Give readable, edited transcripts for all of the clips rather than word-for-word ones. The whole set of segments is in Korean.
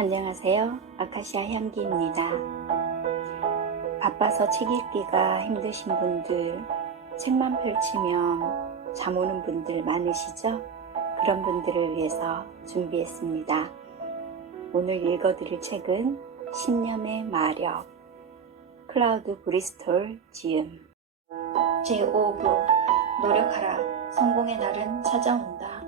안녕하세요. 아카시아 향기입니다. 바빠서 책 읽기가 힘드신 분들, 책만 펼치면 잠 오는 분들 많으시죠? 그런 분들을 위해서 준비했습니다. 오늘 읽어드릴 책은 신념의 마력, 클라우드 브리스톨 지음. 제5부 노력하라. 성공의 날은 찾아온다.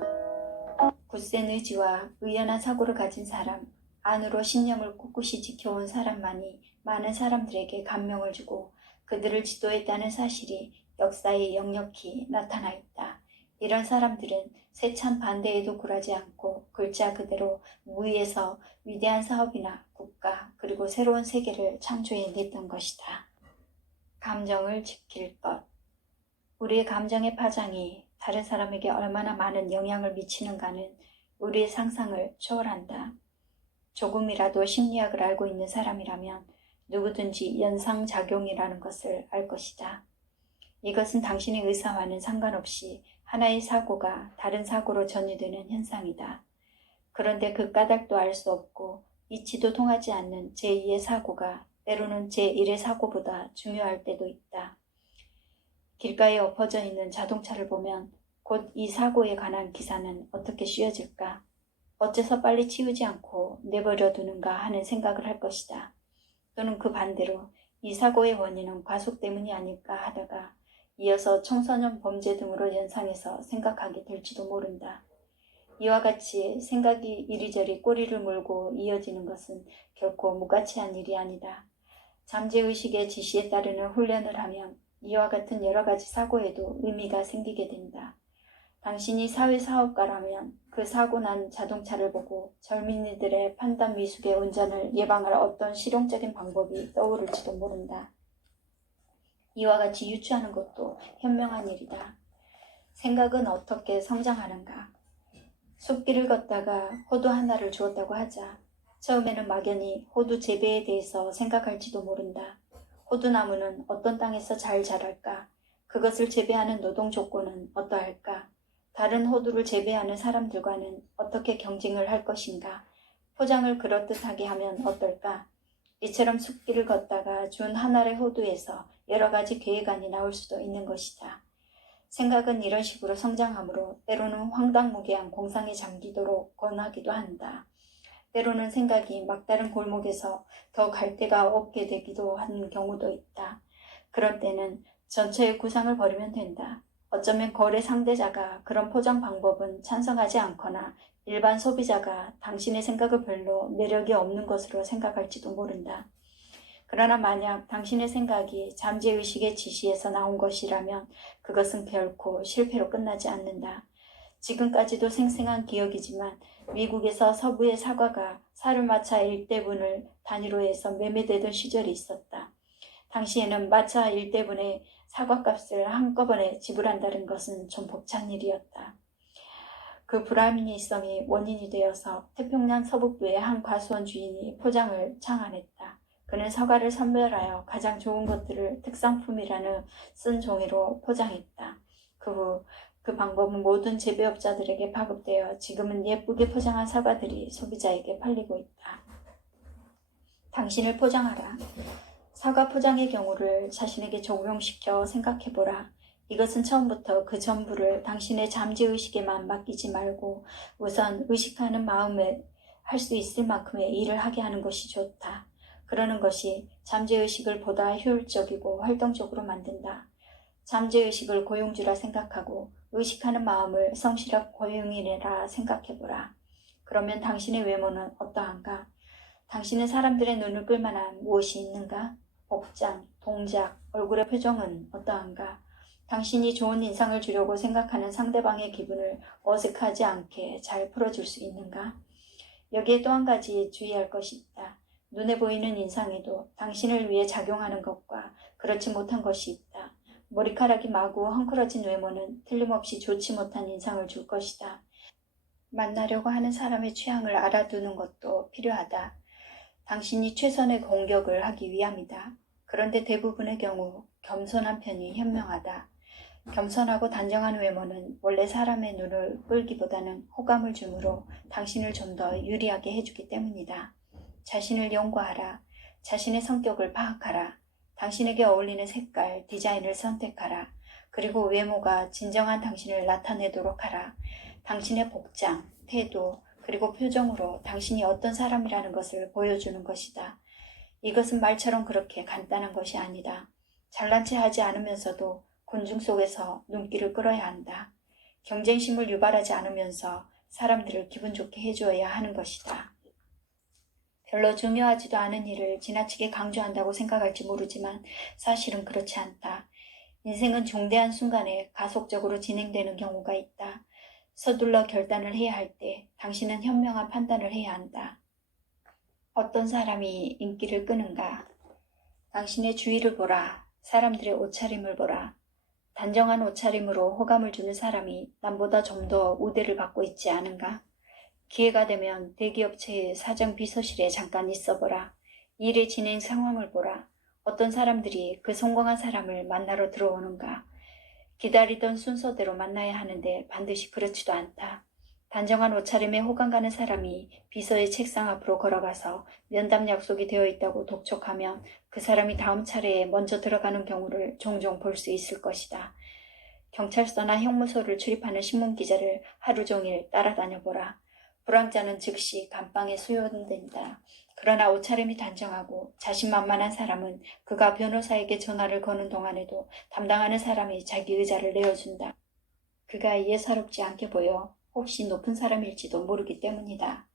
굳센 의지와 의연한 사고를 가진 사람, 안으로 신념을 꿋꿋이 지켜온 사람만이 많은 사람들에게 감명을 주고 그들을 지도했다는 사실이 역사에 역력히 나타나 있다. 이런 사람들은 세찬 반대에도 굴하지 않고 글자 그대로 무위에서 위대한 사업이나 국가 그리고 새로운 세계를 창조해냈던 것이다. 감정을 지킬 것. 우리의 감정의 파장이 다른 사람에게 얼마나 많은 영향을 미치는가는 우리의 상상을 초월한다. 조금이라도 심리학을 알고 있는 사람이라면 누구든지 연상작용이라는 것을 알 것이다. 이것은 당신의 의사와는 상관없이 하나의 사고가 다른 사고로 전이되는 현상이다. 그런데 그 까닭도 알 수 없고 이치도 통하지 않는 제2의 사고가 때로는 제1의 사고보다 중요할 때도 있다. 길가에 엎어져 있는 자동차를 보면 곧 이 사고에 관한 기사는 어떻게 씌워질까? 어째서 빨리 치우지 않고 내버려 두는가 하는 생각을 할 것이다. 또는 그 반대로 이 사고의 원인은 과속 때문이 아닐까 하다가 이어서 청소년 범죄 등으로 연상해서 생각하게 될지도 모른다. 이와 같이 생각이 이리저리 꼬리를 물고 이어지는 것은 결코 무가치한 일이 아니다. 잠재의식의 지시에 따르는 훈련을 하면 이와 같은 여러 가지 사고에도 의미가 생기게 된다. 당신이 사회사업가라면 그 사고 난 자동차를 보고 젊은이들의 판단 미숙의 운전을 예방할 어떤 실용적인 방법이 떠오를지도 모른다. 이와 같이 유추하는 것도 현명한 일이다. 생각은 어떻게 성장하는가? 숲길을 걷다가 호두 하나를 주었다고 하자. 처음에는 막연히 호두 재배에 대해서 생각할지도 모른다. 호두나무는 어떤 땅에서 잘 자랄까? 그것을 재배하는 노동 조건은 어떠할까? 다른 호두를 재배하는 사람들과는 어떻게 경쟁을 할 것인가? 포장을 그럴듯하게 하면 어떨까? 이처럼 숲길을 걷다가 준 한 알의 호두에서 여러 가지 계획안이 나올 수도 있는 것이다. 생각은 이런 식으로 성장하므로 때로는 황당무계한 공상에 잠기도록 권하기도 한다. 때로는 생각이 막다른 골목에서 더 갈 데가 없게 되기도 하는 경우도 있다. 그럴 때는 전체의 구상을 버리면 된다. 어쩌면 거래 상대자가 그런 포장 방법은 찬성하지 않거나 일반 소비자가 당신의 생각을 별로 매력이 없는 것으로 생각할지도 모른다. 그러나 만약 당신의 생각이 잠재의식의 지시에서 나온 것이라면 그것은 결코 실패로 끝나지 않는다. 지금까지도 생생한 기억이지만 미국에서 서부의 사과가 사르마차 일대분을 단위로 해서 매매되던 시절이 있었다. 당시에는 마차 일대분의 사과값을 한꺼번에 지불한다는 것은 좀 벅찬 일이었다. 그 불합리성이 원인이 되어서 태평양 서북부의 한 과수원 주인이 포장을 창안했다. 그는 사과를 선별하여 가장 좋은 것들을 특산품이라는 쓴 종이로 포장했다. 그 후 그 방법은 모든 재배업자들에게 파급되어 지금은 예쁘게 포장한 사과들이 소비자에게 팔리고 있다. 당신을 포장하라. 사과 포장의 경우를 자신에게 적용시켜 생각해보라. 이것은 처음부터 그 전부를 당신의 잠재의식에만 맡기지 말고 우선 의식하는 마음에 할 수 있을 만큼의 일을 하게 하는 것이 좋다. 그러는 것이 잠재의식을 보다 효율적이고 활동적으로 만든다. 잠재의식을 고용주라 생각하고 의식하는 마음을 성실한 고용인이라 생각해보라. 그러면 당신의 외모는 어떠한가? 당신은 사람들의 눈을 끌만한 무엇이 있는가? 복장, 동작, 얼굴의 표정은 어떠한가? 당신이 좋은 인상을 주려고 생각하는 상대방의 기분을 어색하지 않게 잘 풀어줄 수 있는가? 여기에 또 한 가지 주의할 것이 있다. 눈에 보이는 인상에도 당신을 위해 작용하는 것과 그렇지 못한 것이 있다. 머리카락이 마구 헝클어진 외모는 틀림없이 좋지 못한 인상을 줄 것이다. 만나려고 하는 사람의 취향을 알아두는 것도 필요하다. 당신이 최선의 공격을 하기 위함이다. 그런데 대부분의 경우 겸손한 편이 현명하다. 겸손하고 단정한 외모는 원래 사람의 눈을 끌기보다는 호감을 주므로 당신을 좀 더 유리하게 해주기 때문이다. 자신을 연구하라. 자신의 성격을 파악하라. 당신에게 어울리는 색깔, 디자인을 선택하라. 그리고 외모가 진정한 당신을 나타내도록 하라. 당신의 복장, 태도, 그리고 표정으로 당신이 어떤 사람이라는 것을 보여주는 것이다. 이것은 말처럼 그렇게 간단한 것이 아니다. 잘난 체 하지 않으면서도 군중 속에서 눈길을 끌어야 한다. 경쟁심을 유발하지 않으면서 사람들을 기분 좋게 해주어야 하는 것이다. 별로 중요하지도 않은 일을 지나치게 강조한다고 생각할지 모르지만 사실은 그렇지 않다. 인생은 중대한 순간에 가속적으로 진행되는 경우가 있다. 서둘러 결단을 해야 할 때 당신은 현명한 판단을 해야 한다. 어떤 사람이 인기를 끄는가? 당신의 주위를 보라. 사람들의 옷차림을 보라. 단정한 옷차림으로 호감을 주는 사람이 남보다 좀 더 우대를 받고 있지 않은가? 기회가 되면 대기업체의 사장 비서실에 잠깐 있어보라. 일의 진행 상황을 보라. 어떤 사람들이 그 성공한 사람을 만나러 들어오는가? 기다리던 순서대로 만나야 하는데 반드시 그렇지도 않다. 단정한 옷차림에 호감 가는 사람이 비서의 책상 앞으로 걸어가서 면담 약속이 되어 있다고 독촉하면 그 사람이 다음 차례에 먼저 들어가는 경우를 종종 볼 수 있을 것이다. 경찰서나 형무소를 출입하는 신문기자를 하루 종일 따라다녀보라. 불황자는 즉시 감방에 수용된다. 그러나 옷차림이 단정하고 자신만만한 사람은 그가 변호사에게 전화를 거는 동안에도 담당하는 사람이 자기 의자를 내어준다. 그가 예사롭지 않게 보여 혹시 높은 사람일지도 모르기 때문이다.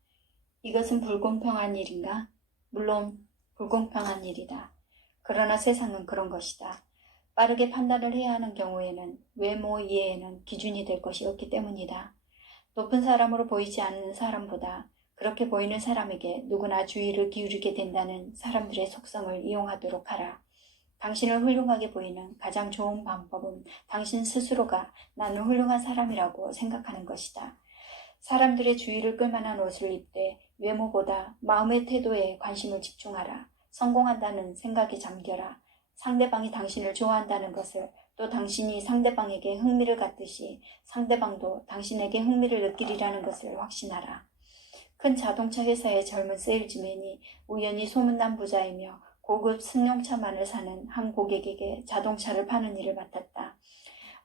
이것은 불공평한 일인가? 물론 불공평한 일이다. 그러나 세상은 그런 것이다. 빠르게 판단을 해야 하는 경우에는 외모 이해에는 기준이 될 것이 없기 때문이다. 높은 사람으로 보이지 않는 사람보다 그렇게 보이는 사람에게 누구나 주의를 기울이게 된다는 사람들의 속성을 이용하도록 하라. 당신을 훌륭하게 보이는 가장 좋은 방법은 당신 스스로가 나는 훌륭한 사람이라고 생각하는 것이다. 사람들의 주의를 끌만한 옷을 입되 외모보다 마음의 태도에 관심을 집중하라. 성공한다는 생각에 잠겨라. 상대방이 당신을 좋아한다는 것을 또 당신이 상대방에게 흥미를 갖듯이 상대방도 당신에게 흥미를 느끼리라는 것을 확신하라. 큰 자동차 회사의 젊은 세일즈맨이 우연히 소문난 부자이며 고급 승용차만을 사는 한 고객에게 자동차를 파는 일을 맡았다.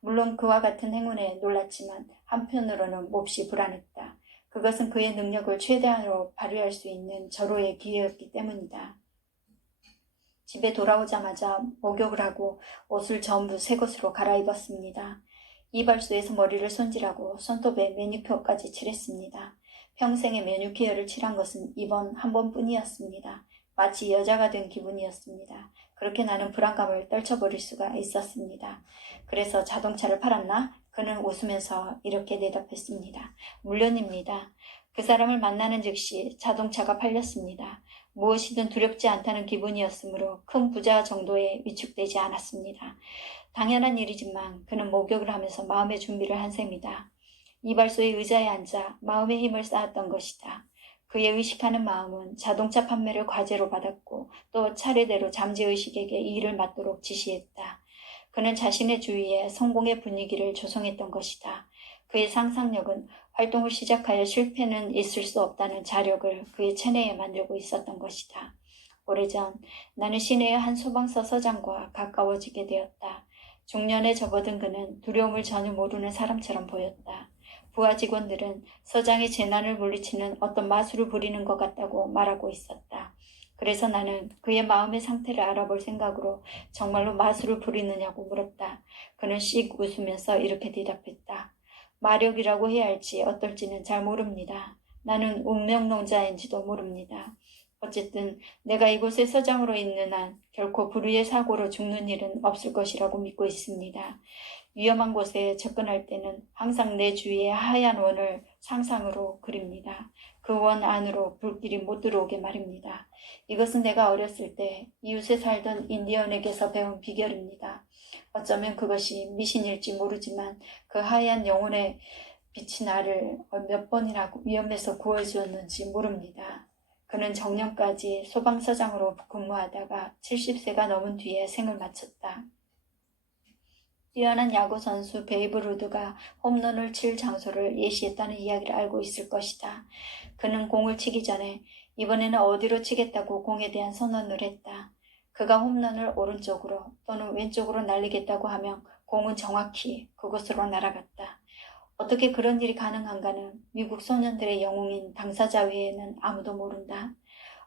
물론 그와 같은 행운에 놀랐지만 한편으로는 몹시 불안했다. 그것은 그의 능력을 최대한으로 발휘할 수 있는 절호의 기회였기 때문이다. 집에 돌아오자마자 목욕을 하고 옷을 전부 새 것으로 갈아입었습니다. 이발소에서 머리를 손질하고 손톱에 매니큐어까지 칠했습니다. 평생에 매니큐어를 칠한 것은 이번 한 번뿐이었습니다. 마치 여자가 된 기분이었습니다. 그렇게 나는 불안감을 떨쳐버릴 수가 있었습니다. 그래서 자동차를 팔았나? 그는 웃으면서 이렇게 대답했습니다. 물론입니다. 그 사람을 만나는 즉시 자동차가 팔렸습니다. 무엇이든 두렵지 않다는 기분이었으므로 큰 부자 정도에 위축되지 않았습니다. 당연한 일이지만 그는 목욕을 하면서 마음의 준비를 한 셈이다. 이발소의 의자에 앉아 마음의 힘을 쌓았던 것이다. 그의 의식하는 마음은 자동차 판매를 과제로 받았고 또 차례대로 잠재의식에게 이 일을 맡도록 지시했다. 그는 자신의 주위에 성공의 분위기를 조성했던 것이다. 그의 상상력은 활동을 시작하여 실패는 있을 수 없다는 자력을 그의 체내에 만들고 있었던 것이다. 오래전 나는 시내의 한 소방서 서장과 가까워지게 되었다. 중년에 접어든 그는 두려움을 전혀 모르는 사람처럼 보였다. 부하 직원들은 서장의 재난을 물리치는 어떤 마술을 부리는 것 같다고 말하고 있었다. 그래서 나는 그의 마음의 상태를 알아볼 생각으로 정말로 마술을 부리느냐고 물었다. 그는 씩 웃으면서 이렇게 대답했다. 마력이라고 해야 할지 어떨지는 잘 모릅니다. 나는 운명농자인지도 모릅니다. 어쨌든 내가 이곳의 서장으로 있는 한 결코 불의의 사고로 죽는 일은 없을 것이라고 믿고 있습니다. 위험한 곳에 접근할 때는 항상 내 주위에 하얀 원을 상상으로 그립니다. 그 원 안으로 불길이 못 들어오게 말입니다. 이것은 내가 어렸을 때 이웃에 살던 인디언에게서 배운 비결입니다. 어쩌면 그것이 미신일지 모르지만 그 하얀 영혼의 빛이 나를 몇 번이나 위험에서 구해주었는지 모릅니다. 그는 정년까지 소방서장으로 근무하다가 70세가 넘은 뒤에 생을 마쳤다. 뛰어난 야구 선수 베이브 루드가 홈런을 칠 장소를 예시했다는 이야기를 알고 있을 것이다. 그는 공을 치기 전에 이번에는 어디로 치겠다고 공에 대한 선언을 했다. 그가 홈런을 오른쪽으로 또는 왼쪽으로 날리겠다고 하면 공은 정확히 그곳으로 날아갔다. 어떻게 그런 일이 가능한가는 미국 소년들의 영웅인 당사자 외에는 아무도 모른다.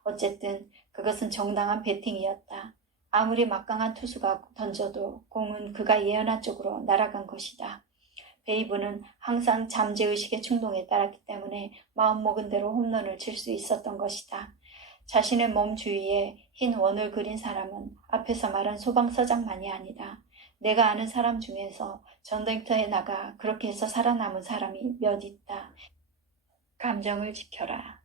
어쨌든 그것은 정당한 배팅이었다. 아무리 막강한 투수가 던져도 공은 그가 예언한 쪽으로 날아간 것이다. 베이브는 항상 잠재의식의 충동에 따랐기 때문에 마음먹은 대로 홈런을 칠 수 있었던 것이다. 자신의 몸 주위에 흰 원을 그린 사람은 앞에서 말한 소방서장만이 아니다. 내가 아는 사람 중에서 전쟁터에 나가 그렇게 해서 살아남은 사람이 몇 있다. 감정을 지켜라.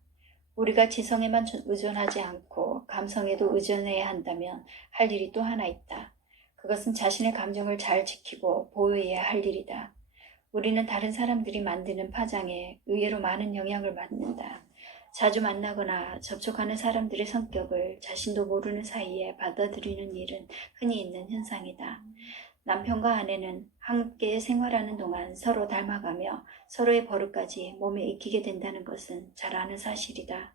우리가 지성에만 의존하지 않고 감성에도 의존해야 한다면 할 일이 또 하나 있다. 그것은 자신의 감정을 잘 지키고 보호해야 할 일이다. 우리는 다른 사람들이 만드는 파장에 의외로 많은 영향을 받는다. 자주 만나거나 접촉하는 사람들의 성격을 자신도 모르는 사이에 받아들이는 일은 흔히 있는 현상이다. 남편과 아내는 함께 생활하는 동안 서로 닮아가며 서로의 버릇까지 몸에 익히게 된다는 것은 잘 아는 사실이다.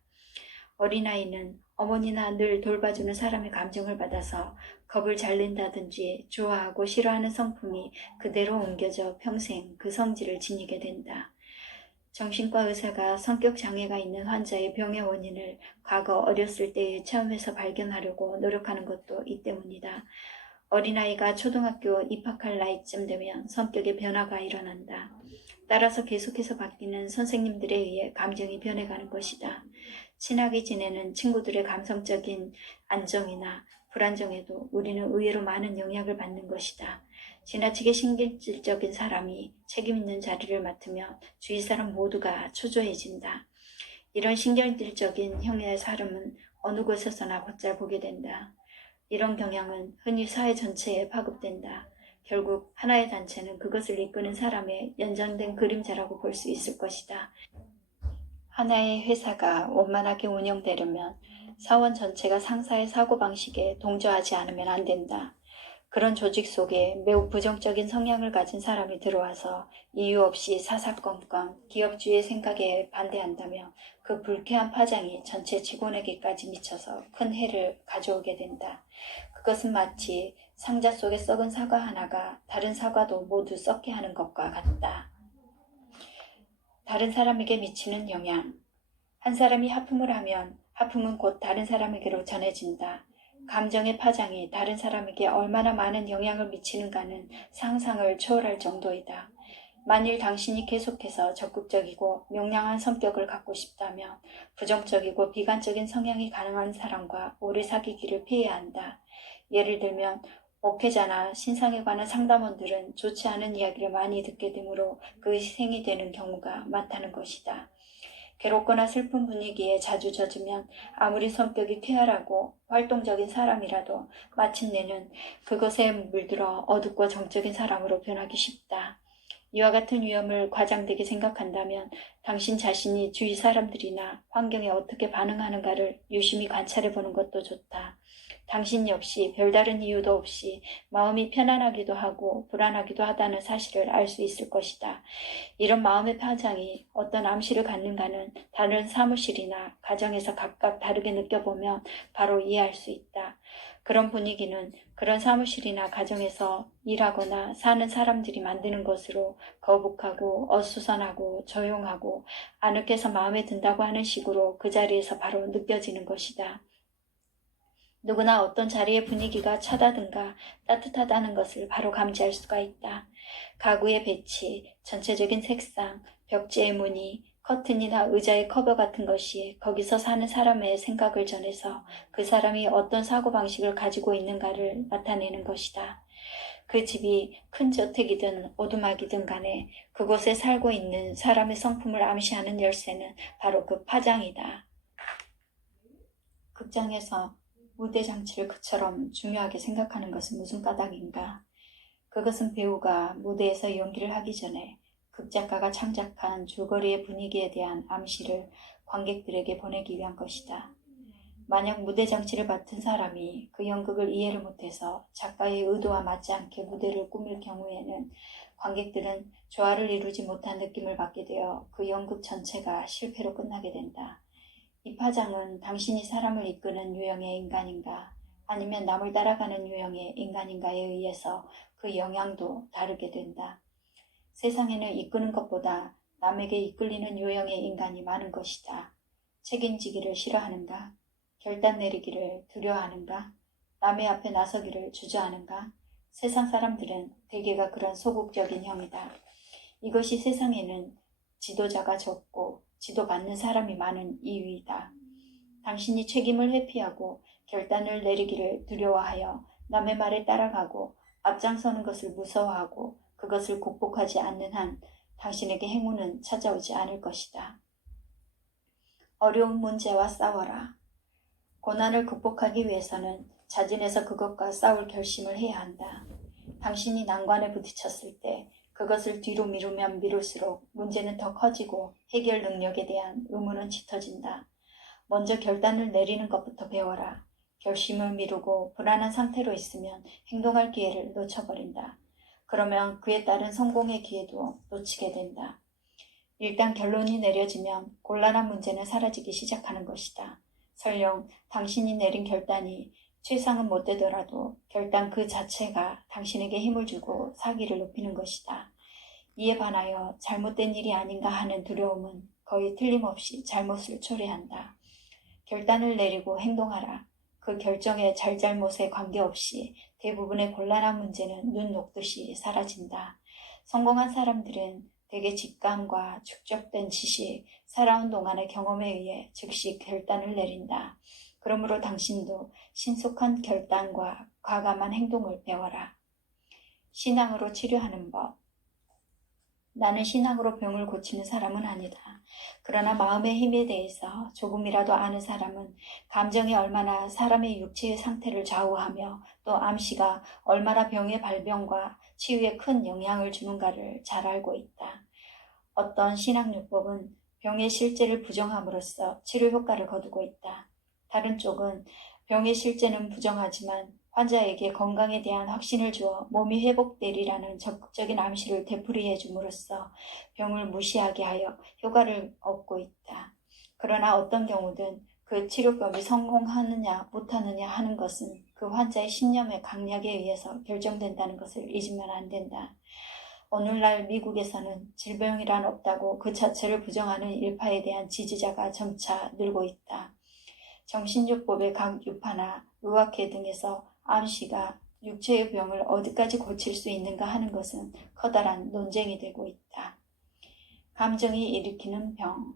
어린아이는 어머니나 늘 돌봐주는 사람의 감정을 받아서 겁을 잘 낸다든지 좋아하고 싫어하는 성품이 그대로 옮겨져 평생 그 성질을 지니게 된다. 정신과 의사가 성격 장애가 있는 환자의 병의 원인을 과거 어렸을 때의 체험에서 발견하려고 노력하는 것도 이 때문이다. 어린아이가 초등학교 입학할 나이쯤 되면 성격의 변화가 일어난다. 따라서 계속해서 바뀌는 선생님들에 의해 감정이 변해가는 것이다. 친하게 지내는 친구들의 감성적인 안정이나 불안정에도 우리는 의외로 많은 영향을 받는 것이다. 지나치게 신경질적인 사람이 책임있는 자리를 맡으면 주위 사람 모두가 초조해진다. 이런 신경질적인 형의 사람은 어느 곳에서나 곧잘 보게 된다. 이런 경향은 흔히 사회 전체에 파급된다. 결국 하나의 단체는 그것을 이끄는 사람의 연장된 그림자라고 볼 수 있을 것이다. 하나의 회사가 원만하게 운영되려면 사원 전체가 상사의 사고방식에 동조하지 않으면 안 된다. 그런 조직 속에 매우 부정적인 성향을 가진 사람이 들어와서 이유 없이 사사건건 기업주의 생각에 반대한다며 그 불쾌한 파장이 전체 직원에게까지 미쳐서 큰 해를 가져오게 된다. 그것은 마치 상자 속에 썩은 사과 하나가 다른 사과도 모두 썩게 하는 것과 같다. 다른 사람에게 미치는 영향. 한 사람이 하품을 하면 하품은 곧 다른 사람에게로 전해진다. 감정의 파장이 다른 사람에게 얼마나 많은 영향을 미치는가는 상상을 초월할 정도이다. 만일 당신이 계속해서 적극적이고 명랑한 성격을 갖고 싶다면 부정적이고 비관적인 성향이 가능한 사람과 오래 사귀기를 피해야 한다. 예를 들면 목회자나 신상에 관한 상담원들은 좋지 않은 이야기를 많이 듣게 되므로 그 희생이 되는 경우가 많다는 것이다. 괴롭거나 슬픈 분위기에 자주 젖으면 아무리 성격이 쾌활하고 활동적인 사람이라도 마침내는 그것에 물들어 어둡고 정적인 사람으로 변하기 쉽다. 이와 같은 위험을 과장되게 생각한다면 당신 자신이 주위 사람들이나 환경에 어떻게 반응하는가를 유심히 관찰해보는 것도 좋다. 당신 역시 별다른 이유도 없이 마음이 편안하기도 하고 불안하기도 하다는 사실을 알 수 있을 것이다. 이런 마음의 파장이 어떤 암시를 갖는가는 다른 사무실이나 가정에서 각각 다르게 느껴보면 바로 이해할 수 있다. 그런 분위기는 그런 사무실이나 가정에서 일하거나 사는 사람들이 만드는 것으로 거북하고 어수선하고 조용하고 아늑해서 마음에 든다고 하는 식으로 그 자리에서 바로 느껴지는 것이다. 누구나 어떤 자리의 분위기가 차다든가 따뜻하다는 것을 바로 감지할 수가 있다. 가구의 배치, 전체적인 색상, 벽지의 무늬, 커튼이나 의자의 커버 같은 것이 거기서 사는 사람의 생각을 전해서 그 사람이 어떤 사고방식을 가지고 있는가를 나타내는 것이다. 그 집이 큰 저택이든 오두막이든 간에 그곳에 살고 있는 사람의 성품을 암시하는 열쇠는 바로 그 파장이다. 극장에서 무대 장치를 그처럼 중요하게 생각하는 것은 무슨 까닭인가? 그것은 배우가 무대에서 연기를 하기 전에 극작가가 창작한 줄거리의 분위기에 대한 암시를 관객들에게 보내기 위한 것이다. 만약 무대 장치를 맡은 사람이 그 연극을 이해를 못해서 작가의 의도와 맞지 않게 무대를 꾸밀 경우에는 관객들은 조화를 이루지 못한 느낌을 받게 되어 그 연극 전체가 실패로 끝나게 된다. 이 파장은 당신이 사람을 이끄는 유형의 인간인가 아니면 남을 따라가는 유형의 인간인가에 의해서 그 영향도 다르게 된다. 세상에는 이끄는 것보다 남에게 이끌리는 유형의 인간이 많은 것이다. 책임지기를 싫어하는가? 결단 내리기를 두려워하는가? 남의 앞에 나서기를 주저하는가? 세상 사람들은 대개가 그런 소극적인 형이다. 이것이 세상에는 지도자가 적고 지도받는 사람이 많은 이유이다. 당신이 책임을 회피하고 결단을 내리기를 두려워하여 남의 말에 따라가고 앞장서는 것을 무서워하고 그것을 극복하지 않는 한 당신에게 행운은 찾아오지 않을 것이다. 어려운 문제와 싸워라. 고난을 극복하기 위해서는 자진해서 그것과 싸울 결심을 해야 한다. 당신이 난관에 부딪혔을 때 그것을 뒤로 미루면 미룰수록 문제는 더 커지고 해결 능력에 대한 의문은 짙어진다. 먼저 결단을 내리는 것부터 배워라. 결심을 미루고 불안한 상태로 있으면 행동할 기회를 놓쳐버린다. 그러면 그에 따른 성공의 기회도 놓치게 된다. 일단 결론이 내려지면 곤란한 문제는 사라지기 시작하는 것이다. 설령 당신이 내린 결단이 최상은 못 되더라도 결단 그 자체가 당신에게 힘을 주고 사기를 높이는 것이다. 이에 반하여 잘못된 일이 아닌가 하는 두려움은 거의 틀림없이 잘못을 초래한다. 결단을 내리고 행동하라. 그 결정의 잘잘못에 관계없이 대부분의 곤란한 문제는 눈 녹듯이 사라진다. 성공한 사람들은 대개 직감과 축적된 지식, 살아온 동안의 경험에 의해 즉시 결단을 내린다. 그러므로 당신도 신속한 결단과 과감한 행동을 배워라. 신앙으로 치료하는 법. 나는 신앙으로 병을 고치는 사람은 아니다. 그러나 마음의 힘에 대해서 조금이라도 아는 사람은 감정이 얼마나 사람의 육체의 상태를 좌우하며 또 암시가 얼마나 병의 발병과 치유에 큰 영향을 주는가를 잘 알고 있다. 어떤 신앙요법은 병의 실제를 부정함으로써 치료 효과를 거두고 있다. 다른 쪽은 병의 실제는 부정하지만 환자에게 건강에 대한 확신을 주어 몸이 회복되리라는 적극적인 암시를 되풀이해 줌으로써 병을 무시하게 하여 효과를 얻고 있다. 그러나 어떤 경우든 그 치료법이 성공하느냐 못하느냐 하는 것은 그 환자의 신념의 강약에 의해서 결정된다는 것을 잊으면 안 된다. 오늘날 미국에서는 질병이란 없다고 그 자체를 부정하는 일파에 대한 지지자가 점차 늘고 있다. 정신요법의 각 유파나 의학회 등에서 암시가 육체의 병을 어디까지 고칠 수 있는가 하는 것은 커다란 논쟁이 되고 있다. 감정이 일으키는 병.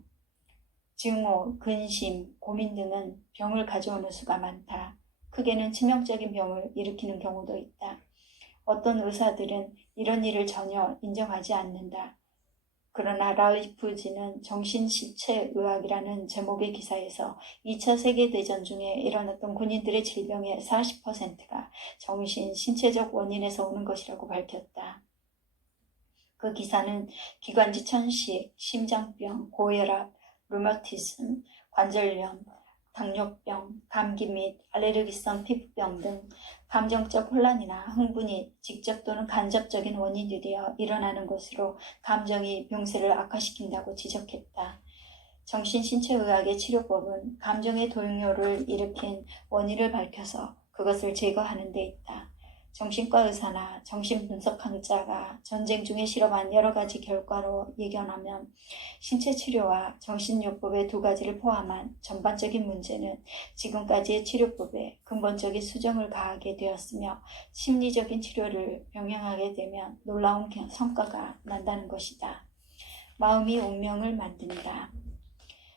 증오, 근심, 고민 등은 병을 가져오는 수가 많다. 크게는 치명적인 병을 일으키는 경우도 있다. 어떤 의사들은 이런 일을 전혀 인정하지 않는다. 그러나 라이프지는 정신신체의학이라는 제목의 기사에서 2차 세계대전 중에 일어났던 군인들의 질병의 40%가 정신, 신체적 원인에서 오는 것이라고 밝혔다. 그 기사는 기관지 천식, 심장병, 고혈압, 루마티즘, 관절염, 당뇨병, 감기 및 알레르기성 피부병 등 감정적 혼란이나 흥분이 직접 또는 간접적인 원인이 되어 일어나는 것으로 감정이 병세를 악화시킨다고 지적했다. 정신신체의학의 치료법은 감정의 동요를 일으킨 원인을 밝혀서 그것을 제거하는 데 있다. 정신과 의사나 정신분석학자가 전쟁 중에 실험한 여러 가지 결과로 예견하면 신체 치료와 정신요법의 두 가지를 포함한 전반적인 문제는 지금까지의 치료법에 근본적인 수정을 가하게 되었으며 심리적인 치료를 병행하게 되면 놀라운 성과가 난다는 것이다. 마음이 운명을 만든다.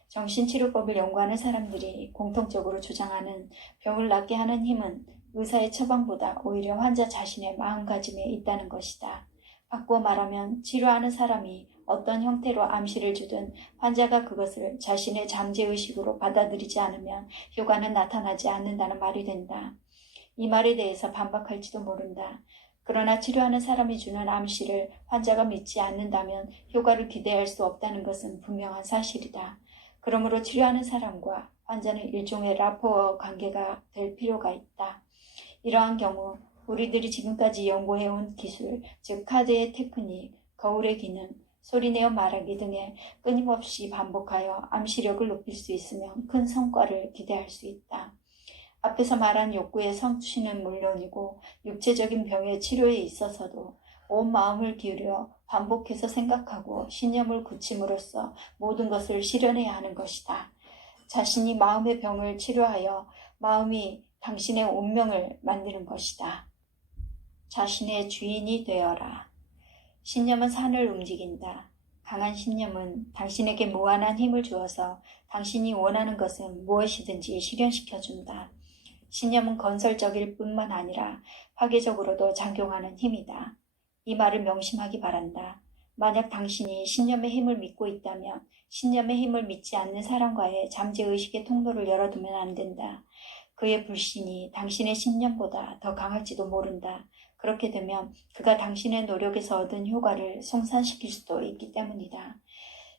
정신치료법을 연구하는 사람들이 공통적으로 주장하는 병을 낫게 하는 힘은 의사의 처방보다 오히려 환자 자신의 마음가짐에 있다는 것이다. 바꾸어 말하면 치료하는 사람이 어떤 형태로 암시를 주든 환자가 그것을 자신의 잠재의식으로 받아들이지 않으면 효과는 나타나지 않는다는 말이 된다. 이 말에 대해서 반박할지도 모른다. 그러나 치료하는 사람이 주는 암시를 환자가 믿지 않는다면 효과를 기대할 수 없다는 것은 분명한 사실이다. 그러므로 치료하는 사람과 완전히 일종의 라포어 관계가 될 필요가 있다. 이러한 경우 우리들이 지금까지 연구해온 기술, 즉 카드의 테크닉, 거울의 기능, 소리내어 말하기 등에 끊임없이 반복하여 암시력을 높일 수 있으면 큰 성과를 기대할 수 있다. 앞에서 말한 욕구의 성취는 물론이고 육체적인 병의 치료에 있어서도 온 마음을 기울여 반복해서 생각하고 신념을 굳힘으로써 모든 것을 실현해야 하는 것이다. 자신이 마음의 병을 치료하여 마음이 당신의 운명을 만드는 것이다. 자신의 주인이 되어라. 신념은 산을 움직인다. 강한 신념은 당신에게 무한한 힘을 주어서 당신이 원하는 것은 무엇이든지 실현시켜준다. 신념은 건설적일 뿐만 아니라 파괴적으로도 작용하는 힘이다. 이 말을 명심하기 바란다. 만약 당신이 신념의 힘을 믿고 있다면 신념의 힘을 믿지 않는 사람과의 잠재의식의 통로를 열어두면 안 된다. 그의 불신이 당신의 신념보다 더 강할지도 모른다. 그렇게 되면 그가 당신의 노력에서 얻은 효과를 송산시킬 수도 있기 때문이다.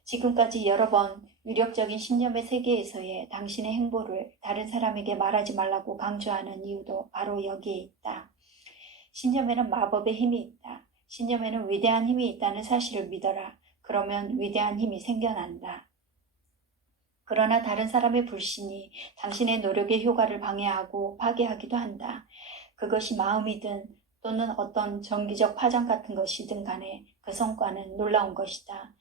지금까지 여러 번 위력적인 신념의 세계에서의 당신의 행보를 다른 사람에게 말하지 말라고 강조하는 이유도 바로 여기에 있다. 신념에는 마법의 힘이 있다. 신념에는 위대한 힘이 있다는 사실을 믿어라. 그러면 위대한 힘이 생겨난다. 그러나 다른 사람의 불신이 당신의 노력의 효과를 방해하고 파괴하기도 한다. 그것이 마음이든 또는 어떤 정기적 파장 같은 것이든 간에 그 성과는 놀라운 것이다.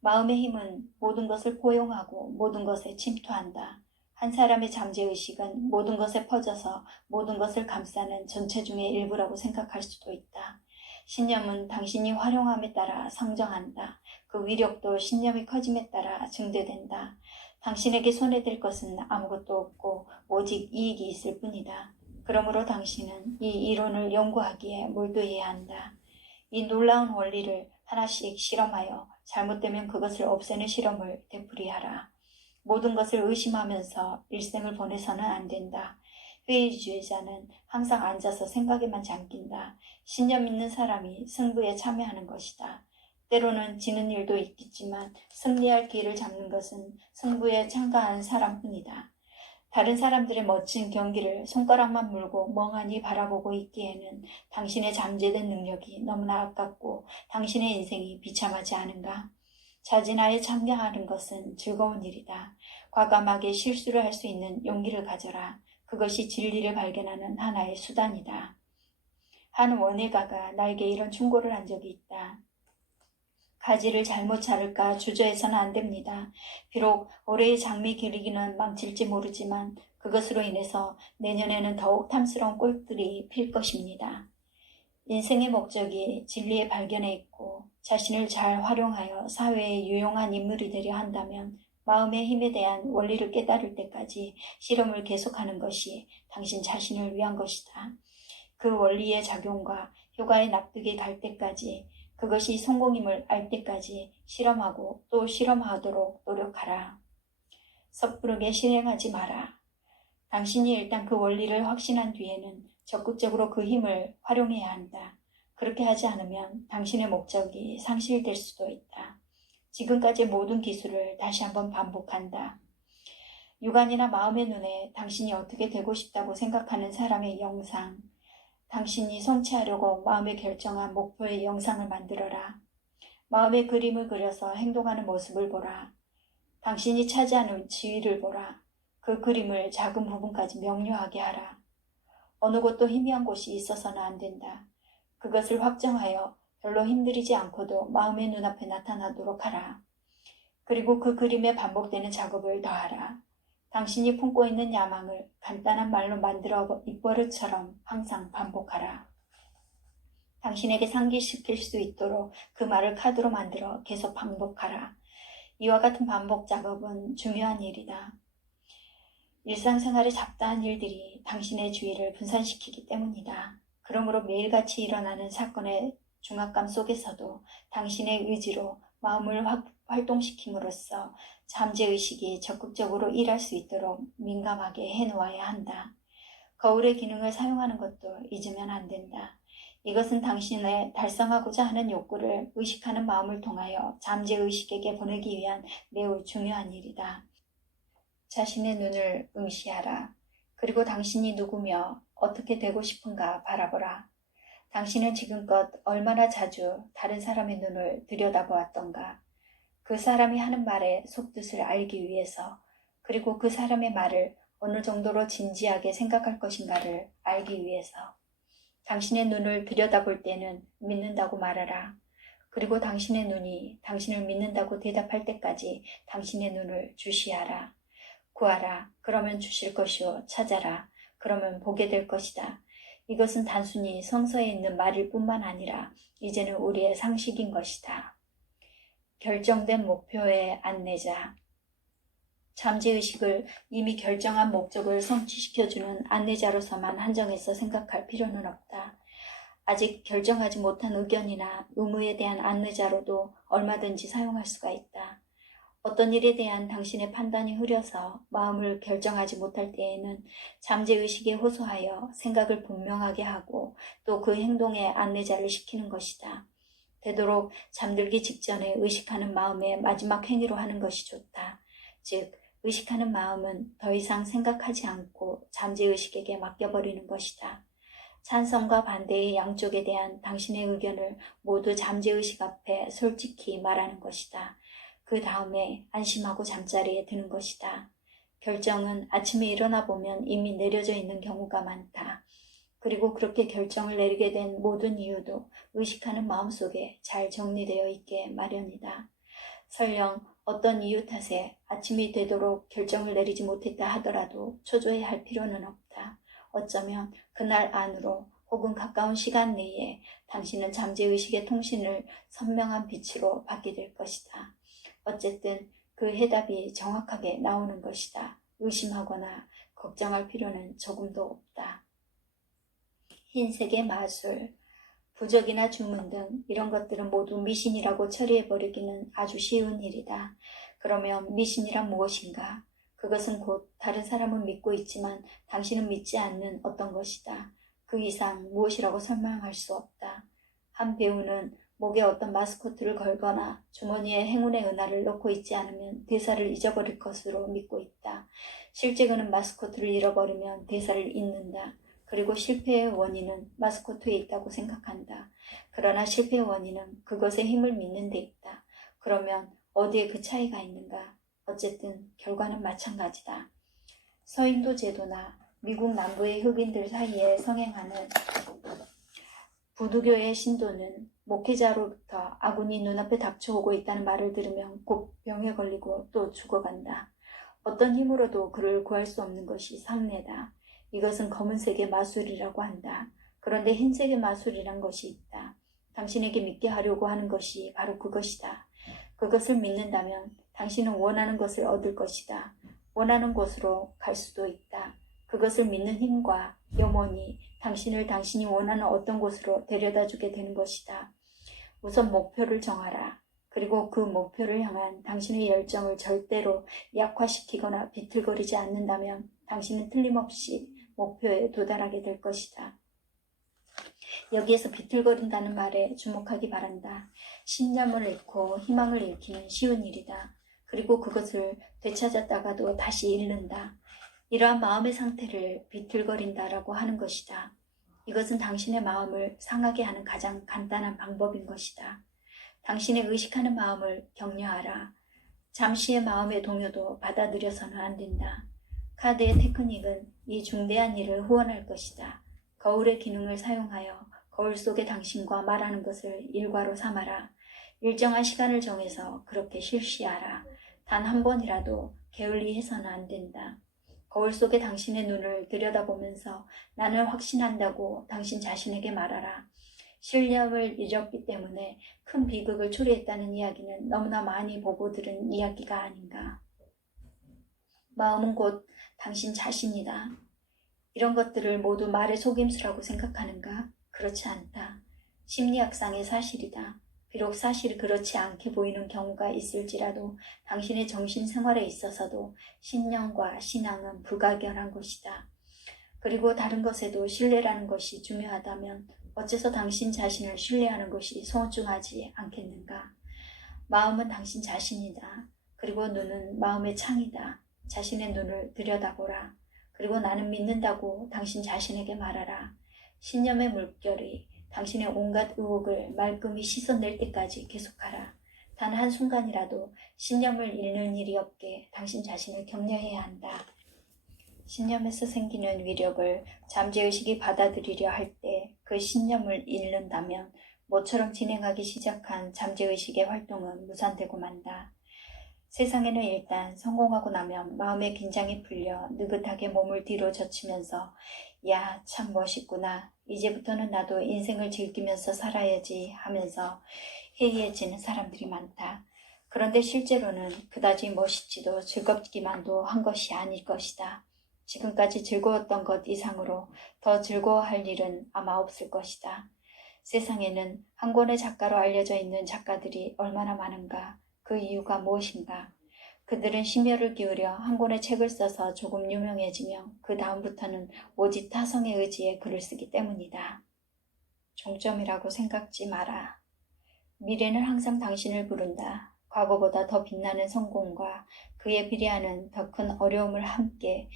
마음의 힘은 모든 것을 포용하고 모든 것에 침투한다. 한 사람의 잠재의식은 모든 것에 퍼져서 모든 것을 감싸는 전체 중의 일부라고 생각할 수도 있다. 신념은 당신이 활용함에 따라 성장한다. 그 위력도 신념이 커짐에 따라 증대된다. 당신에게 손해될 것은 아무것도 없고 오직 이익이 있을 뿐이다. 그러므로 당신은 이 이론을 연구하기에 몰두해야 한다. 이 놀라운 원리를 하나씩 실험하여 잘못되면 그것을 없애는 실험을 되풀이하라. 모든 것을 의심하면서 일생을 보내서는 안 된다. 회의주의자는 항상 앉아서 생각에만 잠긴다. 신념 있는 사람이 승부에 참여하는 것이다. 때로는 지는 일도 있겠지만 승리할 기회를 잡는 것은 승부에 참가한 사람뿐이다. 다른 사람들의 멋진 경기를 손가락만 물고 멍하니 바라보고 있기에는 당신의 잠재된 능력이 너무나 아깝고 당신의 인생이 비참하지 않은가? 자진하에 참여하는 것은 즐거운 일이다. 과감하게 실수를 할 수 있는 용기를 가져라. 그것이 진리를 발견하는 하나의 수단이다. 한 원예가가 나에게 이런 충고를 한 적이 있다. 가지를 잘못 자를까 주저해서는 안 됩니다. 비록 올해의 장미 기르기는 망칠지 모르지만 그것으로 인해서 내년에는 더욱 탐스러운 꽃들이 필 것입니다. 인생의 목적이 진리의 발견에 있고 자신을 잘 활용하여 사회에 유용한 인물이 되려 한다면 마음의 힘에 대한 원리를 깨달을 때까지 실험을 계속하는 것이 당신 자신을 위한 것이다. 그 원리의 작용과 효과의 납득이 갈 때까지 그것이 성공임을 알 때까지 실험하고 또 실험하도록 노력하라. 섣부르게 실행하지 마라. 당신이 일단 그 원리를 확신한 뒤에는 적극적으로 그 힘을 활용해야 한다. 그렇게 하지 않으면 당신의 목적이 상실될 수도 있다. 지금까지의 모든 기술을 다시 한번 반복한다. 육안이나 마음의 눈에 당신이 어떻게 되고 싶다고 생각하는 사람의 영상, 당신이 성취하려고 마음에 결정한 목표의 영상을 만들어라. 마음의 그림을 그려서 행동하는 모습을 보라. 당신이 차지하는 지위를 보라. 그 그림을 작은 부분까지 명료하게 하라. 어느 곳도 희미한 곳이 있어서는 안 된다. 그것을 확정하여 별로 힘들이지 않고도 마음의 눈앞에 나타나도록 하라. 그리고 그 그림에 반복되는 작업을 더하라. 당신이 품고 있는 야망을 간단한 말로 만들어 입버릇처럼 항상 반복하라. 당신에게 상기시킬 수 있도록 그 말을 카드로 만들어 계속 반복하라. 이와 같은 반복 작업은 중요한 일이다. 일상생활의 잡다한 일들이 당신의 주의를 분산시키기 때문이다. 그러므로 매일같이 일어나는 사건의 중압감 속에서도 당신의 의지로 마음을 활동시킴으로써 잠재의식이 적극적으로 일할 수 있도록 민감하게 해놓아야 한다. 거울의 기능을 사용하는 것도 잊으면 안 된다. 이것은 당신의 달성하고자 하는 욕구를 의식하는 마음을 통하여 잠재의식에게 보내기 위한 매우 중요한 일이다. 자신의 눈을 응시하라. 그리고 당신이 누구며 어떻게 되고 싶은가 바라보라. 당신은 지금껏 얼마나 자주 다른 사람의 눈을 들여다보았던가. 그 사람이 하는 말의 속뜻을 알기 위해서, 그리고 그 사람의 말을 어느 정도로 진지하게 생각할 것인가를 알기 위해서. 당신의 눈을 들여다볼 때는 믿는다고 말하라. 그리고 당신의 눈이 당신을 믿는다고 대답할 때까지 당신의 눈을 주시하라. 구하라. 그러면 주실 것이요. 찾아라. 그러면 보게 될 것이다. 이것은 단순히 성서에 있는 말일 뿐만 아니라 이제는 우리의 상식인 것이다. 결정된 목표의 안내자. 잠재의식을 이미 결정한 목적을 성취시켜주는 안내자로서만 한정해서 생각할 필요는 없다. 아직 결정하지 못한 의견이나 의무에 대한 안내자로도 얼마든지 사용할 수가 있다. 어떤 일에 대한 당신의 판단이 흐려서 마음을 결정하지 못할 때에는 잠재의식에 호소하여 생각을 분명하게 하고 또 그 행동에 안내자를 시키는 것이다. 되도록 잠들기 직전에 의식하는 마음의 마지막 행위로 하는 것이 좋다. 즉, 의식하는 마음은 더 이상 생각하지 않고 잠재의식에게 맡겨버리는 것이다. 찬성과 반대의 양쪽에 대한 당신의 의견을 모두 잠재의식 앞에 솔직히 말하는 것이다. 그 다음에 안심하고 잠자리에 드는 것이다. 결정은 아침에 일어나 보면 이미 내려져 있는 경우가 많다. 그리고 그렇게 결정을 내리게 된 모든 이유도 의식하는 마음속에 잘 정리되어 있게 마련이다. 설령 어떤 이유 탓에 아침이 되도록 결정을 내리지 못했다 하더라도 초조해할 필요는 없다. 어쩌면 그날 안으로 혹은 가까운 시간 내에 당신은 잠재의식의 통신을 선명한 빛으로 받게 될 것이다. 어쨌든 그 해답이 정확하게 나오는 것이다. 의심하거나 걱정할 필요는 조금도 없다. 흰색의 마술, 부적이나 주문 등 이런 것들은 모두 미신이라고 처리해버리기는 아주 쉬운 일이다. 그러면 미신이란 무엇인가? 그것은 곧 다른 사람은 믿고 있지만 당신은 믿지 않는 어떤 것이다. 그 이상 무엇이라고 설명할 수 없다. 한 배우는 목에 어떤 마스코트를 걸거나 주머니에 행운의 은하를 넣고 있지 않으면 대사를 잊어버릴 것으로 믿고 있다. 실제 그는 마스코트를 잃어버리면 대사를 잊는다. 그리고 실패의 원인은 마스코트에 있다고 생각한다. 그러나 실패의 원인은 그것의 힘을 믿는 데 있다. 그러면 어디에 그 차이가 있는가? 어쨌든 결과는 마찬가지다. 서인도 제도나 미국 남부의 흑인들 사이에 성행하는 부두교의 신도는 목회자로부터 아군이 눈앞에 닥쳐오고 있다는 말을 들으면 곧 병에 걸리고 또 죽어간다. 어떤 힘으로도 그를 구할 수 없는 것이 상례다. 이것은 검은색의 마술이라고 한다. 그런데 흰색의 마술이란 것이 있다. 당신에게 믿게 하려고 하는 것이 바로 그것이다. 그것을 믿는다면 당신은 원하는 것을 얻을 것이다. 원하는 곳으로 갈 수도 있다. 그것을 믿는 힘과 염원이 당신을 당신이 원하는 어떤 곳으로 데려다 주게 되는 것이다. 우선 목표를 정하라. 그리고 그 목표를 향한 당신의 열정을 절대로 약화시키거나 비틀거리지 않는다면 당신은 틀림없이 목표에 도달하게 될 것이다. 여기에서 비틀거린다는 말에 주목하기 바란다. 신념을 잃고 희망을 잃기는 쉬운 일이다. 그리고 그것을 되찾았다가도 다시 잃는다. 이러한 마음의 상태를 비틀거린다라고 하는 것이다. 이것은 당신의 마음을 상하게 하는 가장 간단한 방법인 것이다. 당신의 의식하는 마음을 격려하라. 잠시의 마음의 동요도 받아들여서는 안 된다. 카드의 테크닉은 이 중대한 일을 후원할 것이다. 거울의 기능을 사용하여 거울 속의 당신과 말하는 것을 일과로 삼아라. 일정한 시간을 정해서 그렇게 실시하라. 단 한 번이라도 게을리해서는 안 된다. 거울 속의 당신의 눈을 들여다보면서 나는 확신한다고 당신 자신에게 말하라. 신념을 잃었기 때문에 큰 비극을 초래했다는 이야기는 너무나 많이 보고 들은 이야기가 아닌가. 마음은 곧 당신 자신이다. 이런 것들을 모두 말의 속임수라고 생각하는가? 그렇지 않다. 심리학상의 사실이다. 비록 사실이 그렇지 않게 보이는 경우가 있을지라도 당신의 정신생활에 있어서도 신념과 신앙은 불가결한 것이다. 그리고 다른 것에도 신뢰라는 것이 중요하다면 어째서 당신 자신을 신뢰하는 것이 소중하지 않겠는가? 마음은 당신 자신이다. 그리고 눈은 마음의 창이다. 자신의 눈을 들여다보라. 그리고 나는 믿는다고 당신 자신에게 말하라. 신념의 물결이 당신의 온갖 의혹을 말끔히 씻어낼 때까지 계속하라. 단 한순간이라도 신념을 잃는 일이 없게 당신 자신을 격려해야 한다. 신념에서 생기는 위력을 잠재의식이 받아들이려 할 때 그 신념을 잃는다면 모처럼 진행하기 시작한 잠재의식의 활동은 무산되고 만다. 세상에는 일단 성공하고 나면 마음의 긴장이 풀려 느긋하게 몸을 뒤로 젖히면서 야, 참 멋있구나. 이제부터는 나도 인생을 즐기면서 살아야지 하면서 해이해지는 사람들이 많다. 그런데 실제로는 그다지 멋있지도 즐겁기만도 한 것이 아닐 것이다. 지금까지 즐거웠던 것 이상으로 더 즐거워할 일은 아마 없을 것이다. 세상에는 한 권의 작가로 알려져 있는 작가들이 얼마나 많은가. 그 이유가 무엇인가? 그들은 심혈을 기울여 한 권의 책을 써서 조금 유명해지며 그 다음부터는 오직 타성의 의지에 글을 쓰기 때문이다. 종점이라고 생각지 마라. 미래는 항상 당신을 부른다. 과거보다 더 빛나는 성공과 그에 비례하는 더 큰 어려움을 함께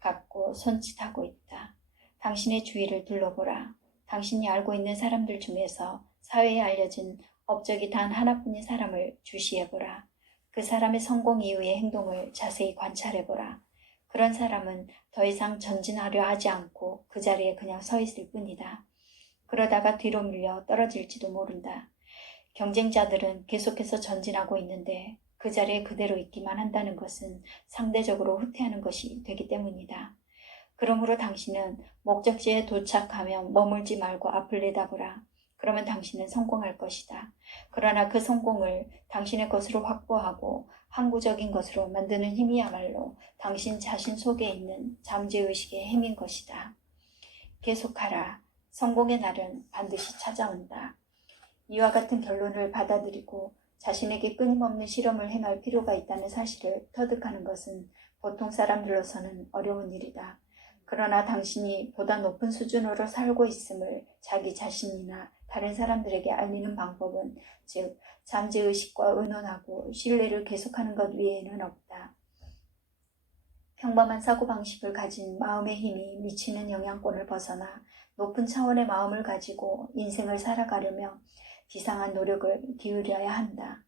갖고 손짓하고 있다. 당신의 주위를 둘러보라. 당신이 알고 있는 사람들 중에서 사회에 알려진 업적이 단 하나뿐인 사람을 주시해보라. 그 사람의 성공 이후의 행동을 자세히 관찰해보라. 그런 사람은 더 이상 전진하려 하지 않고 그 자리에 그냥 서 있을 뿐이다. 그러다가 뒤로 밀려 떨어질지도 모른다. 경쟁자들은 계속해서 전진하고 있는데 그 자리에 그대로 있기만 한다는 것은 상대적으로 후퇴하는 것이 되기 때문이다. 그러므로 당신은 목적지에 도착하면 머물지 말고 앞을 내다보라. 그러면 당신은 성공할 것이다. 그러나 그 성공을 당신의 것으로 확보하고 항구적인 것으로 만드는 힘이야말로 당신 자신 속에 있는 잠재의식의 힘인 것이다. 계속하라. 성공의 날은 반드시 찾아온다. 이와 같은 결론을 받아들이고 자신에게 끊임없는 실험을 행할 필요가 있다는 사실을 터득하는 것은 보통 사람들로서는 어려운 일이다. 그러나 당신이 보다 높은 수준으로 살고 있음을 자기 자신이나 다른 사람들에게 알리는 방법은 즉 잠재의식과 의논하고 신뢰를 계속하는 것 외에는 없다. 평범한 사고방식을 가진 마음의 힘이 미치는 영향권을 벗어나 높은 차원의 마음을 가지고 인생을 살아가려며 비상한 노력을 기울여야 한다.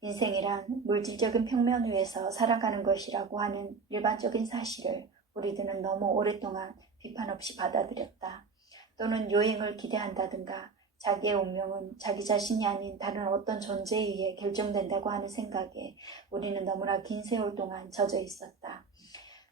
인생이란 물질적인 평면 위에서 살아가는 것이라고 하는 일반적인 사실을 우리들은 너무 오랫동안 비판 없이 받아들였다. 또는 요행을 기대한다든가 자기의 운명은 자기 자신이 아닌 다른 어떤 존재에 의해 결정된다고 하는 생각에 우리는 너무나 긴 세월 동안 젖어 있었다.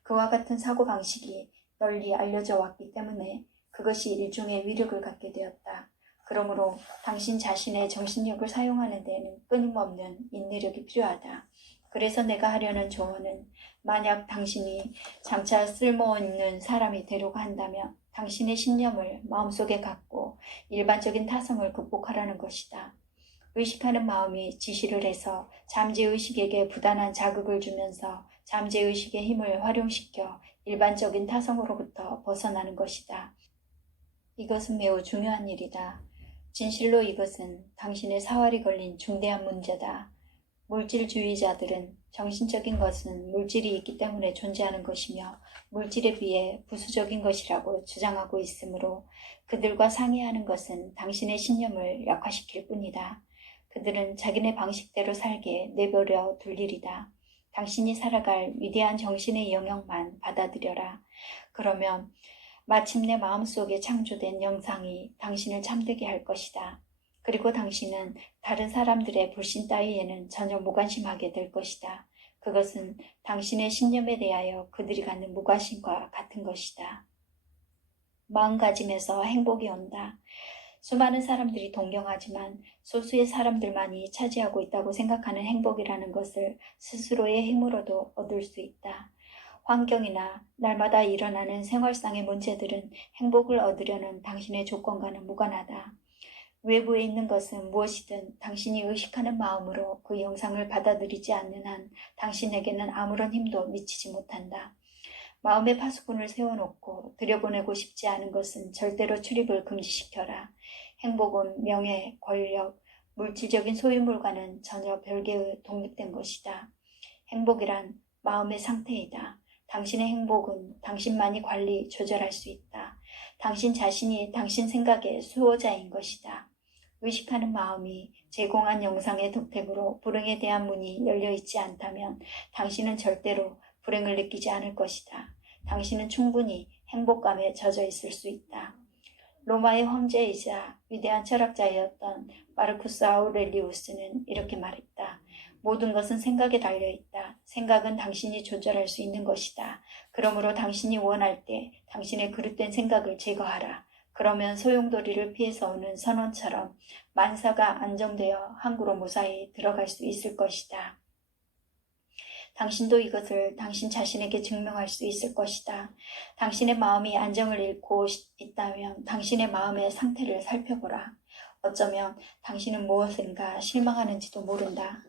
그와 같은 사고방식이 널리 알려져 왔기 때문에 그것이 일종의 위력을 갖게 되었다. 그러므로 당신 자신의 정신력을 사용하는 데에는 끊임없는 인내력이 필요하다. 그래서 내가 하려는 조언은 만약 당신이 장차 쓸모있는 사람이 되려고 한다면 당신의 신념을 마음속에 갖고 일반적인 타성을 극복하라는 것이다. 의식하는 마음이 지시를 해서 잠재의식에게 부단한 자극을 주면서 잠재의식의 힘을 활용시켜 일반적인 타성으로부터 벗어나는 것이다. 이것은 매우 중요한 일이다. 진실로 이것은 당신의 사활이 걸린 중대한 문제다. 물질주의자들은 정신적인 것은 물질이 있기 때문에 존재하는 것이며 물질에 비해 부수적인 것이라고 주장하고 있으므로 그들과 상의하는 것은 당신의 신념을 약화시킬 뿐이다. 그들은 자기네 방식대로 살게 내버려 둘 일이다. 당신이 살아갈 위대한 정신의 영역만 받아들여라. 그러면 마침내 마음속에 창조된 영상이 당신을 잠들게 할 것이다. 그리고 당신은 다른 사람들의 불신 따위에는 전혀 무관심하게 될 것이다. 그것은 당신의 신념에 대하여 그들이 갖는 무관심과 같은 것이다. 마음가짐에서 행복이 온다. 수많은 사람들이 동경하지만 소수의 사람들만이 차지하고 있다고 생각하는 행복이라는 것을 스스로의 힘으로도 얻을 수 있다. 환경이나 날마다 일어나는 생활상의 문제들은 행복을 얻으려는 당신의 조건과는 무관하다. 외부에 있는 것은 무엇이든 당신이 의식하는 마음으로 그 영상을 받아들이지 않는 한 당신에게는 아무런 힘도 미치지 못한다. 마음의 파수꾼을 세워놓고 들여보내고 싶지 않은 것은 절대로 출입을 금지시켜라. 행복은 명예, 권력, 물질적인 소유물과는 전혀 별개의 독립된 것이다. 행복이란 마음의 상태이다. 당신의 행복은 당신만이 관리, 조절할 수 있다. 당신 자신이 당신 생각의 수호자인 것이다. 의식하는 마음이 제공한 영상의 덕택으로 불행에 대한 문이 열려있지 않다면 당신은 절대로 불행을 느끼지 않을 것이다. 당신은 충분히 행복감에 젖어 있을 수 있다. 로마의 황제이자 위대한 철학자였던 마르쿠스 아우렐리우스는 이렇게 말했다. 모든 것은 생각에 달려있다. 생각은 당신이 조절할 수 있는 것이다. 그러므로 당신이 원할 때 당신의 그릇된 생각을 제거하라. 그러면 소용돌이를 피해서 오는 선원처럼 만사가 안정되어 항구로 무사히 들어갈 수 있을 것이다. 당신도 이것을 당신 자신에게 증명할 수 있을 것이다. 당신의 마음이 안정을 잃고 있다면 당신의 마음의 상태를 살펴보라. 어쩌면 당신은 무엇인가 실망하는지도 모른다.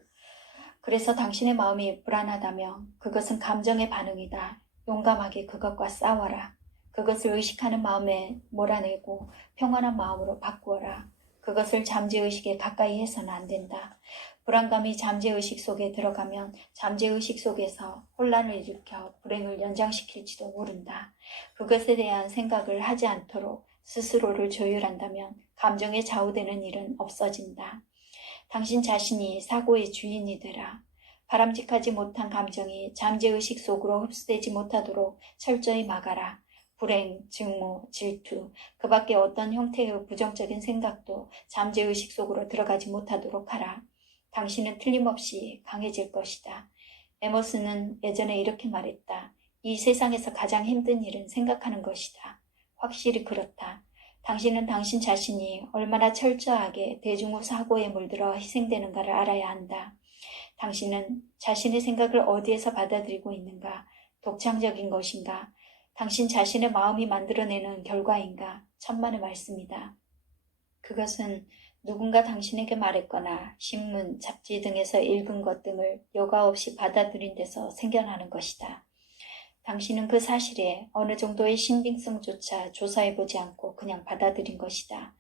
그래서 당신의 마음이 불안하다면 그것은 감정의 반응이다. 용감하게 그것과 싸워라. 그것을 의식하는 마음에 몰아내고 평안한 마음으로 바꾸어라. 그것을 잠재의식에 가까이 해서는 안 된다. 불안감이 잠재의식 속에 들어가면 잠재의식 속에서 혼란을 일으켜 불행을 연장시킬지도 모른다. 그것에 대한 생각을 하지 않도록 스스로를 조율한다면 감정에 좌우되는 일은 없어진다. 당신 자신이 사고의 주인이 되라. 바람직하지 못한 감정이 잠재의식 속으로 흡수되지 못하도록 철저히 막아라. 불행, 증오, 질투, 그 밖에 어떤 형태의 부정적인 생각도 잠재의식 속으로 들어가지 못하도록 하라. 당신은 틀림없이 강해질 것이다. 에머스는 예전에 이렇게 말했다. 이 세상에서 가장 힘든 일은 생각하는 것이다. 확실히 그렇다. 당신은 당신 자신이 얼마나 철저하게 대중후 사고에 물들어 희생되는가를 알아야 한다. 당신은 자신의 생각을 어디에서 받아들이고 있는가? 독창적인 것인가? 당신 자신의 마음이 만들어내는 결과인가? 천만의 말씀이다. 그것은 누군가 당신에게 말했거나 신문, 잡지 등에서 읽은 것 등을 여과 없이 받아들인 데서 생겨나는 것이다. 당신은 그 사실에 어느 정도의 신빙성조차 조사해보지 않고 그냥 받아들인 것이다.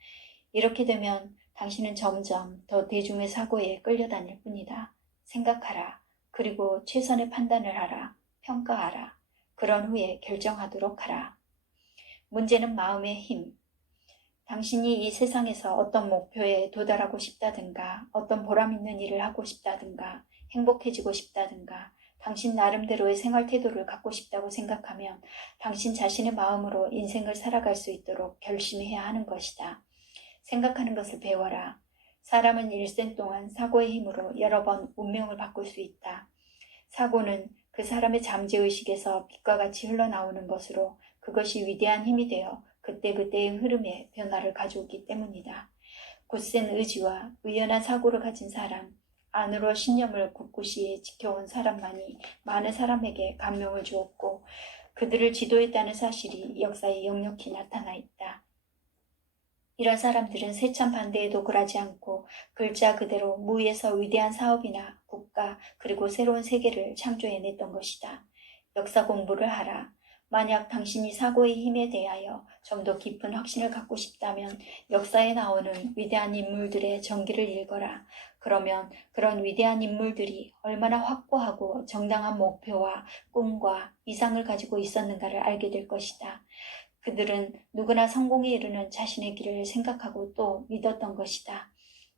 이렇게 되면 당신은 점점 더 대중의 사고에 끌려다닐 뿐이다. 생각하라. 그리고 최선의 판단을 하라. 평가하라. 그런 후에 결정하도록 하라. 문제는 마음의 힘. 당신이 이 세상에서 어떤 목표에 도달하고 싶다든가, 어떤 보람 있는 일을 하고 싶다든가, 행복해지고 싶다든가, 당신 나름대로의 생활 태도를 갖고 싶다고 생각하면 당신 자신의 마음으로 인생을 살아갈 수 있도록 결심해야 하는 것이다. 생각하는 것을 배워라. 사람은 일생 동안 사고의 힘으로 여러 번 운명을 바꿀 수 있다. 사고는 그 사람의 잠재의식에서 빛과 같이 흘러나오는 것으로 그것이 위대한 힘이 되어 그때그때의 흐름에 변화를 가져오기 때문이다. 굳센 의지와 의연한 사고를 가진 사람, 안으로 신념을 굳굳이 지켜온 사람만이 많은 사람에게 감명을 주었고 그들을 지도했다는 사실이 역사에 역력히 나타나 있다. 이런 사람들은 세참 반대에도 굴하지 않고 글자 그대로 무에서 위대한 사업이나 국가 그리고 새로운 세계를 창조해냈던 것이다. 역사 공부를 하라. 만약 당신이 사고의 힘에 대하여 좀 더 깊은 확신을 갖고 싶다면 역사에 나오는 위대한 인물들의 전기를 읽어라. 그러면 그런 위대한 인물들이 얼마나 확고하고 정당한 목표와 꿈과 이상을 가지고 있었는가를 알게 될 것이다. 그들은 누구나 성공에 이르는 자신의 길을 생각하고 또 믿었던 것이다.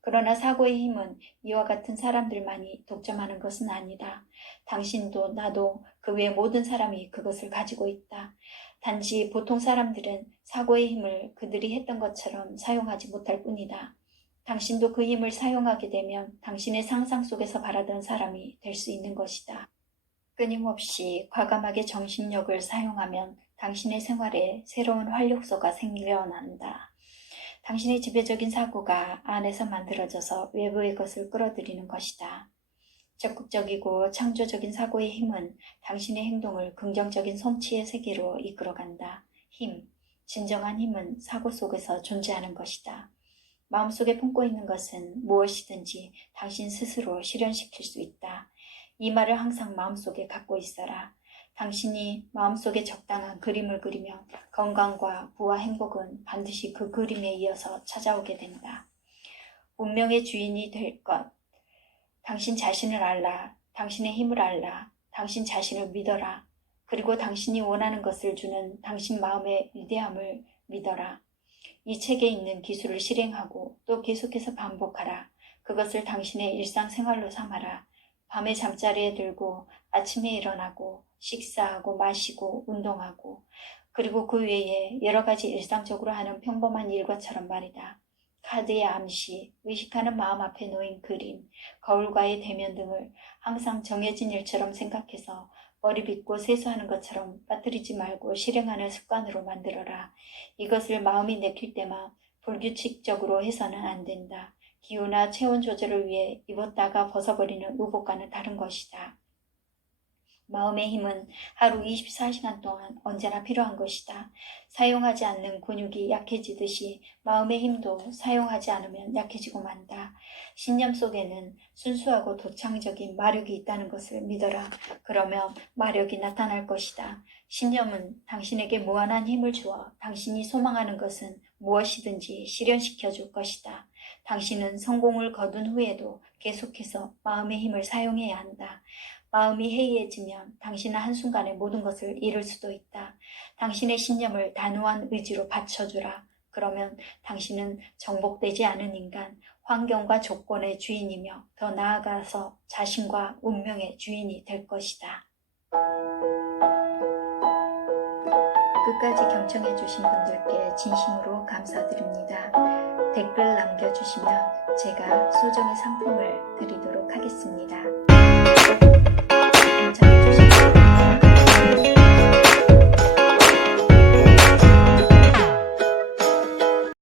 그러나 사고의 힘은 이와 같은 사람들만이 독점하는 것은 아니다. 당신도 나도 그 외 모든 사람이 그것을 가지고 있다. 단지 보통 사람들은 사고의 힘을 그들이 했던 것처럼 사용하지 못할 뿐이다. 당신도 그 힘을 사용하게 되면 당신의 상상 속에서 바라던 사람이 될 수 있는 것이다. 끊임없이 과감하게 정신력을 사용하면 당신의 생활에 새로운 활력소가 생겨난다. 당신의 지배적인 사고가 안에서 만들어져서 외부의 것을 끌어들이는 것이다. 적극적이고 창조적인 사고의 힘은 당신의 행동을 긍정적인 성취의 세계로 이끌어간다. 힘, 진정한 힘은 사고 속에서 존재하는 것이다. 마음속에 품고 있는 것은 무엇이든지 당신 스스로 실현시킬 수 있다. 이 말을 항상 마음속에 갖고 있어라. 당신이 마음속에 적당한 그림을 그리면 건강과 부와 행복은 반드시 그 그림에 이어서 찾아오게 된다. 운명의 주인이 될 것. 당신 자신을 알라. 당신의 힘을 알라. 당신 자신을 믿어라. 그리고 당신이 원하는 것을 주는 당신 마음의 위대함을 믿어라. 이 책에 있는 기술을 실행하고 또 계속해서 반복하라. 그것을 당신의 일상생활로 삼아라. 밤에 잠자리에 들고 아침에 일어나고 식사하고 마시고 운동하고 그리고 그 외에 여러 가지 일상적으로 하는 평범한 일과처럼 말이다. 카드의 암시, 의식하는 마음 앞에 놓인 그림, 거울과의 대면 등을 항상 정해진 일처럼 생각해서 머리 빗고 세수하는 것처럼 빠뜨리지 말고 실행하는 습관으로 만들어라. 이것을 마음이 내킬 때만 불규칙적으로 해서는 안 된다. 기후나 체온 조절을 위해 입었다가 벗어버리는 의복과는 다른 것이다. 마음의 힘은 하루 24시간 동안 언제나 필요한 것이다. 사용하지 않는 근육이 약해지듯이 마음의 힘도 사용하지 않으면 약해지고 만다. 신념 속에는 순수하고 도창적인 마력이 있다는 것을 믿어라. 그러면 마력이 나타날 것이다. 신념은 당신에게 무한한 힘을 주어 당신이 소망하는 것은 무엇이든지 실현시켜 줄 것이다. 당신은 성공을 거둔 후에도 계속해서 마음의 힘을 사용해야 한다. 마음이 해이해지면 당신은 한순간에 모든 것을 잃을 수도 있다. 당신의 신념을 단호한 의지로 받쳐주라. 그러면 당신은 정복되지 않은 인간, 환경과 조건의 주인이며 더 나아가서 자신과 운명의 주인이 될 것이다. 끝까지 경청해 주신 분들께 진심으로 감사드립니다. 댓글 남겨주시면 제가 소정의 상품을 드리도록 하겠습니다.